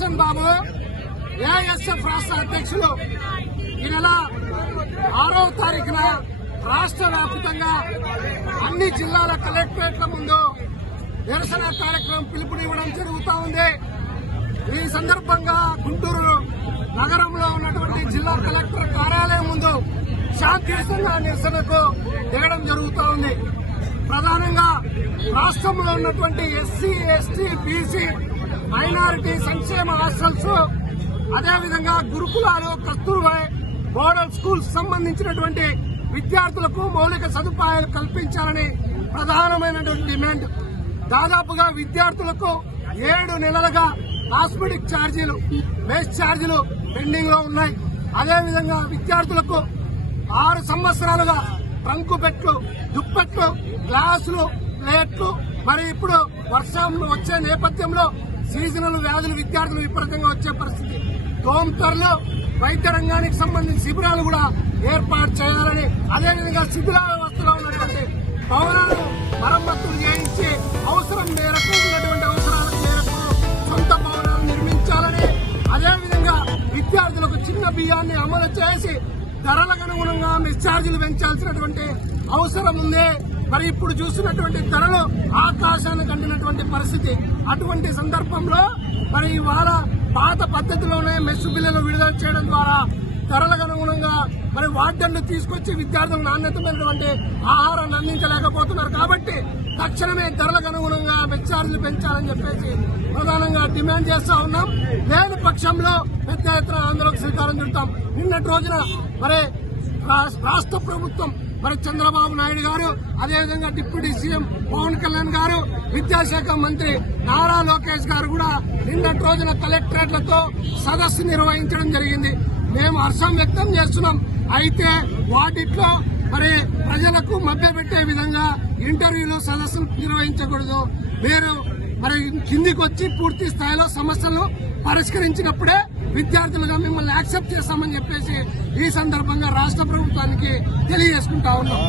రోషన్ బాబు ASF రాష్ట్ర అధ్యక్షులు ఈ నెల 6వ తారీఖున రాష్ట్ర వ్యాప్తంగా అన్ని జిల్లాల కలెక్టరేట్ల ముందు నిరసన కార్యక్రమం పిలుపునివ్వడం జరుగుతూ ఉంది. ఈ సందర్భంగా గుంటూరు నగరంలో ఉన్నటువంటి జిల్లా కలెక్టర్ కార్యాలయం ముందు శాంతియుతంగా నిరసనకు దిగడం జరుగుతూ ఉంది. ప్రధానంగా రాష్ట్రంలో ఉన్నటువంటి ఎస్సీ, ఎస్టీ, బీసీ, మైనారిటీ సంక్షేమ హాస్టల్స్, అదేవిధంగా గురుకులాలు, కస్తూర్బా మోడల్ స్కూల్స్ సంబంధించినటువంటి విద్యార్థులకు మౌలిక సదుపాయాలు కల్పించాలని ప్రధానమైనటువంటి డిమాండ్. దాదాపుగా విద్యార్థులకు 7 నెలలుగా కాస్మెటిక్ ఛార్జీలు, బేస్ ఛార్జీలు పెండింగ్ లో ఉన్నాయి. అదేవిధంగా విద్యార్థులకు 6 సంవత్సరాలుగా ట్రంకు బెట్లు, దుప్పట్లు, గ్లాసులు, ప్లేట్లు, మరి ఇప్పుడు వర్షం వచ్చే నేపథ్యంలో సీజనల్ వ్యాధులు విద్యార్థులు విపరీతంగా వచ్చే పరిస్థితి. తోంతర్లు వైద్య రంగానికి సంబంధించిన శిబిరాలు కూడా ఏర్పాటు చేయాలని, అదేవిధంగా శిథిలావస్థలో ఉన్నటువంటి భవనాలను మరమ్మతులు చేయించి అవసరం మేరకు ఉన్నటువంటి అవసరాల మేరకు సొంత భవనాలు నిర్మించాలని, అదేవిధంగా విద్యార్థులకు చిన్న బియ్యాన్ని అమలు చేసి ధరలకు అనుగుణంగా మెస్ ఛార్జీలు పెంచాల్సినటువంటి అవసరం ఉంది. మరి ఇప్పుడు చూస్తున్నటువంటి ధరలు ఆకాశాన్ని కంటినటువంటి పరిస్థితి. అటువంటి సందర్భంలో మరి ఇవాళ పాత పద్ధతిలోనే మెస్సు బిల్లులు విడుదల చేయడం ద్వారా ధరలకు అనుగుణంగా మరి వార్డన్లు తీసుకొచ్చి విద్యార్థులకు నాణ్యతమైనటువంటి ఆహారాన్ని అందించలేకపోతున్నారు. కాబట్టి తక్షణమే ధరలకు అనుగుణంగా మెస్ ఛార్జీలు పెంచాలని చెప్పేసి ప్రధానంగా డిమాండ్ చేస్తా ఉన్నాం. లేని పక్షంలో పెద్ద ఎత్తున ఆందోళనకు శ్రీకారం చుడతాం. నిన్నటి రోజున మరి రాష్ట్ర ప్రభుత్వం మరి చంద్రబాబు నాయుడు గారు, అదేవిధంగా డిప్యూటీ సీఎం పవన్ కళ్యాణ్ గారు, విద్యాశాఖ మంత్రి నారా లోకేష్ గారు కూడా నిన్నటి రోజున కలెక్టరేట్లతో సదస్సు నిర్వహించడం జరిగింది. మేము హర్షం వ్యక్తం చేస్తున్నాం. అయితే వాటిట్లో మరి ప్రజలకు మభ్యపెట్టే విధంగా ఇంటర్వ్యూలు, సదస్సులు నిర్వహించకూడదు. మీరు మరి కిందికి వచ్చి పూర్తి స్థాయిలో సమస్యలు పరిష్కరించినప్పుడే విద్యార్థులుగా మిమ్మల్ని యాక్సెప్ట్ చేస్తామని చెప్పేసి ఈ సందర్భంగా రాష్ట్ర ప్రభుత్వానికి తెలియజేసుకుంటా ఉన్నాం.